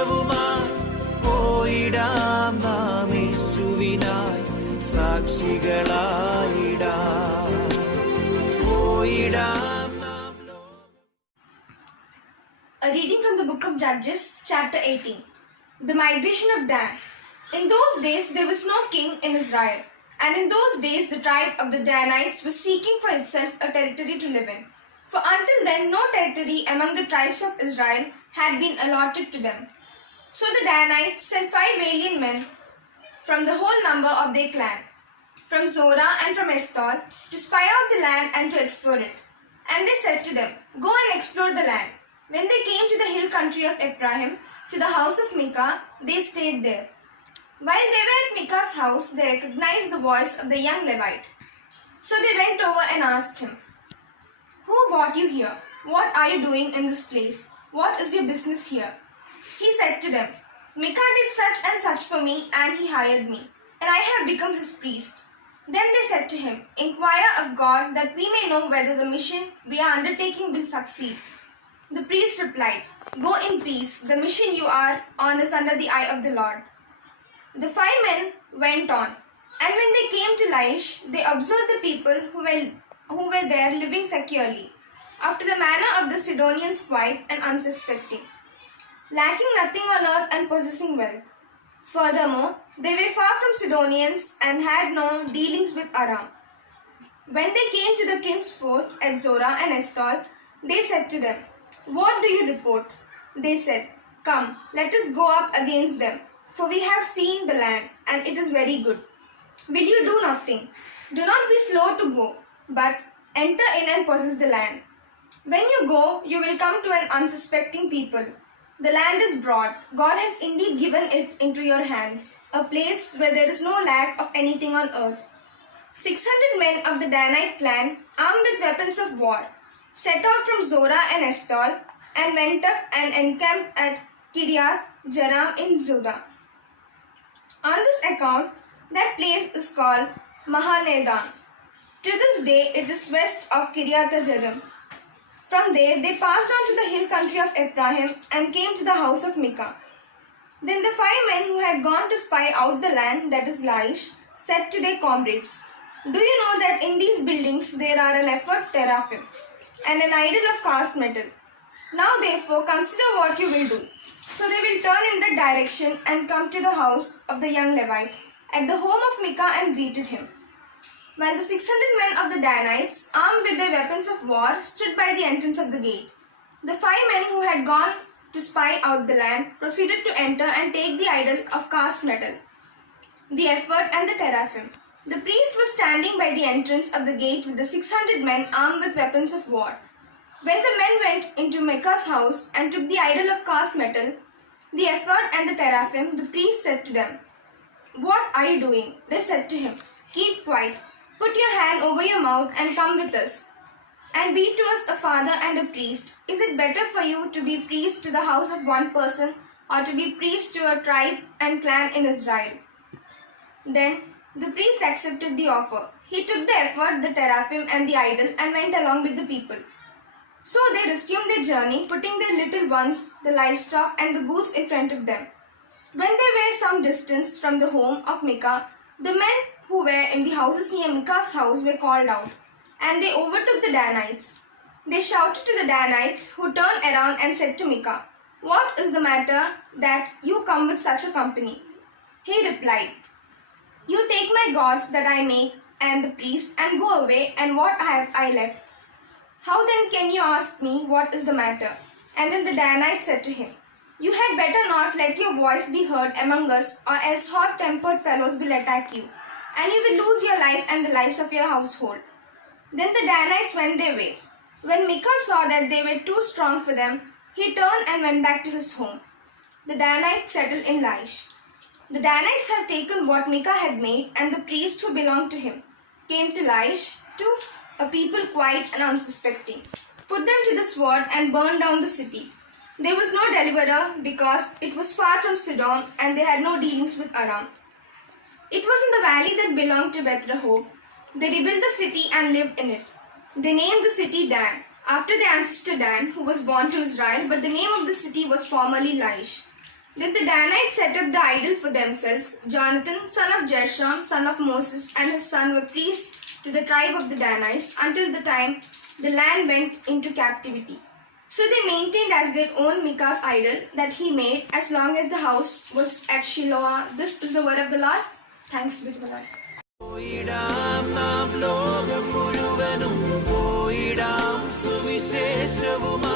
സാക്ഷ്യവുമായി പോയിടാം നാം യേശുവിനായി സാക്ഷികളായിടാം പോയിടാം നാം. A reading from the book of Judges, chapter 18. The migration of Dan. In those days there was no king in Israel, and in those days the tribe of the Danites was seeking for itself a territory to live in. For until then no territory among the tribes of Israel had been allotted to them. So the Danites sent 5 valiant men from the whole number of their clan, from Zorah and from Eshtaol, to spy out the land and to explore it. And they said to them, "Go and explore the land." When they came to the hill country of Ephraim, to the house of Micah, they stayed there. While they were at Micah's house, they recognized the voice of the young Levite. So they went over and asked him, "Who brought you here? What are you doing in this place? What is your business here?" He said to them, "Micah did such and such for me, and he hired me, and I have become his priest." Then they said to him, "Inquire of God, that we may know whether the mission we are undertaking will succeed." The priest replied, "Go in peace. The mission you are on is under the eye of the Lord." The 5 men went on, and when they came to Laish, they observed the people who were there living securely, after the manner of the Sidonians, quiet and unsuspecting, lacking nothing on earth and possessing wealth. Furthermore, they were far from Sidonians and had no dealings with Aram. When they came to the king's fort at Zorah and Eshtaol, they said to them, "What do you report?" They said, "Come, let us go up against them, for we have seen the land, and it is very good. Will you do nothing? Do not be slow to go, but enter in and possess the land. When you go, you will come to an unsuspecting people. The land is broad. God has indeed given it into your hands, a place where there is no lack of anything on earth." 600 men of the Danite clan, armed with weapons of war, set out from Zorah and Eshtaol and went up and encamped at Kiriath Jearim in Judah. On this account, that place is called Mahanedan. To this day, it is west of Kiriath Jearim. From there, they passed on to the hill country of Ephraim and came to the house of Micah. Then the 5 men who had gone to spy out the land, that is Laish, said to their comrades, "Do you know that in these buildings there are an ephod teraphim and an idol of cast metal? Now therefore consider what you will do." So they will turn in that direction and come to the house of the young Levite at the home of Micah and greeted him. While the 600 men of the Danites, armed with their weapons of war, stood by the entrance of the gate, the 5 men who had gone to spy out the land proceeded to enter and take the idol of cast metal, the ephod and the teraphim. The priest was standing by the entrance of the gate with the 600 men armed with weapons of war. When the men went into Micah's house and took the idol of cast metal, the ephod and the teraphim, the priest said to them, "What are you doing?" They said to him, "Keep quiet. Put your hand over your mouth and come with us, and be to us a father and a priest. Is it better for you to be priest to the house of one person, or to be priest to a tribe and clan in Israel?" Then the priest accepted the offer. He took the ephod, the teraphim, and the idol and went along with the people. So they resumed their journey, putting their little ones, the livestock, and the goods in front of them. When they were some distance from the home of Micah, the men who were in the houses near Micah's house were called out, and they overtook the Danites. They shouted to the Danites, who turned around and said to Micah, "What is the matter that you come with such a company?" He replied, "You take my gods that I make and the priest and go away, and what have I left? How then can you ask me what is the matter?" And then the Danites said to him, "You had better not let your voice be heard among us, or else hot-tempered fellows will attack you, and you will lose your life and the lives of your household." Then the Danites went their way. When Micah saw that they were too strong for them, he turned and went back to his home. The Danites settled in Laish. The Danites had taken what Micah had made, and the priest who belonged to him came to Laish, to a people quiet and unsuspecting, put them to the sword and burned down the city. There was no deliverer, because it was far from Sidon, and they had no dealings with Aram. It was in the valley that belonged to Beth-rehob. They rebuilt the city and lived in it. They named the city Dan, after their ancestor Dan, who was born to Israel, but the name of the city was formerly Laish. Then the Danites set up the idol for themselves. Jonathan, son of Gershom, son of Moses, and his son were priests to the tribe of the Danites until the time the land went into captivity. So they maintained as their own Micah's idol that he made as long as the house was at Shiloh. This is the word of the Lord. Thanks be to the Lord. പോയിടാം നാം ലോകം മുഴുവനും പോയിടാം സുവിശേഷവുമായി